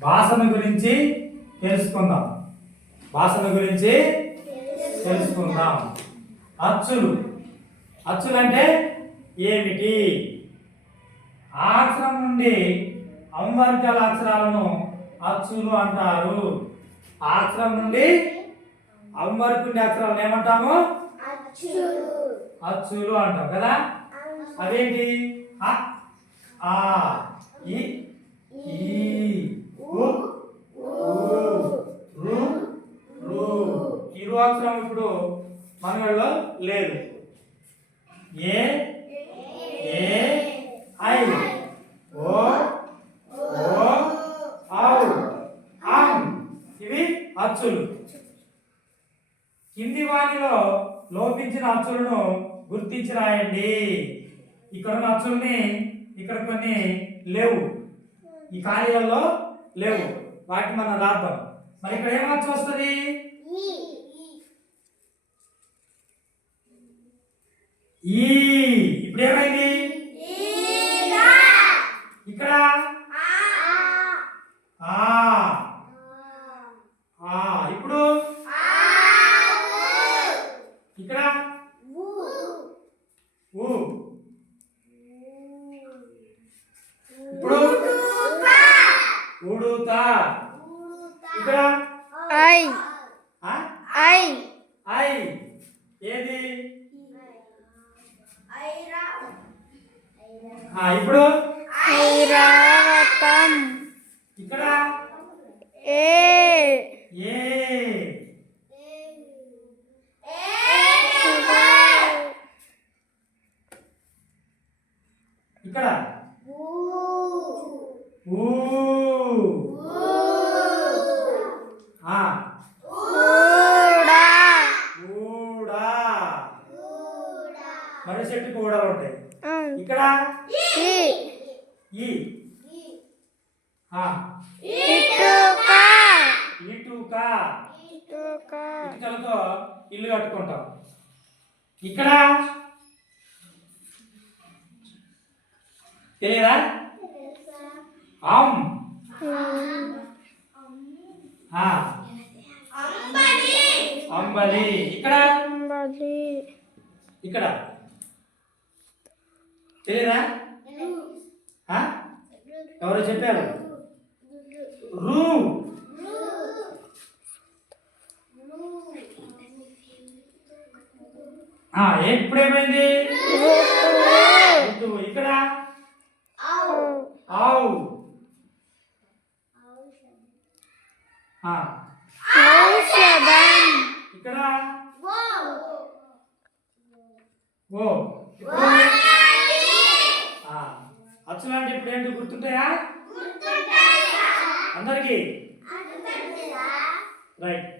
భాషను గురించి తెలుసుకుందాం. భాషను గురించి తెలుసుకుందాం. అచ్చులు. అచ్చులు అంటే ఏమిటి? అక్షరం నుండి అంవర్గాల అక్షరాలను అచ్చులు అంటారు. అక్షరం నుండి అంవర్గుండే అక్షరాలను ఏమంటాము? అచ్చులు అంటాం కదా. అవేంటి? అ, ఆ, ఇ, ఈ, ఉ, రు, రు. ఈ రు అక్షరం ఇప్పుడు మనలో లేదు. ఏ, ఏ, ఐ, ఓ, ఓ, ఔ, అం. ఇవి అచ్చులు. కింది వాటిలో లోపించిన అచ్చులను గుర్తించి రాయండి. ఇక్కడ ఉన్న అచ్చుల్ని ఇక్కడ కొన్ని లేవు, ఈ కార్యాల్లో లేవు, వాటిని మనం రాద్దాం. మరి ఇక్కడ ఏం అచ్చు వస్తుంది? ఈ. ఇప్పుడు ఏమైంది? ఇక్కడ ఇప్పుడు ఇక్కడ ఇప్పుడు ఉడుతా. ఇక్కడ ఐ ఐ ఐ. ఏది? ఇప్పుడు ఐరావతం. ఇక్కడ ఏ ఏ. ఇక్కడ ఊ. మరో చెట్టుకు ఊడలు ఉంటాయి. ఇక్కడ ఈ. ఇటుకలతో ఇల్లు కట్టుకుంటాం. ఇక్కడ తెలియదా? ఆం. అంబలి. ఇక్కడ ఇక్కడ తెలియదా? ఎవరో చెప్పారు. రూ. ఇప్పుడు ఏమైంది? ఇక్కడ ఆవు. ఇక్కడ ఓ. అచ్చులాంటి ఇప్పుడు ఏంటి గుర్తుంటాయా అందరికి? రైట్.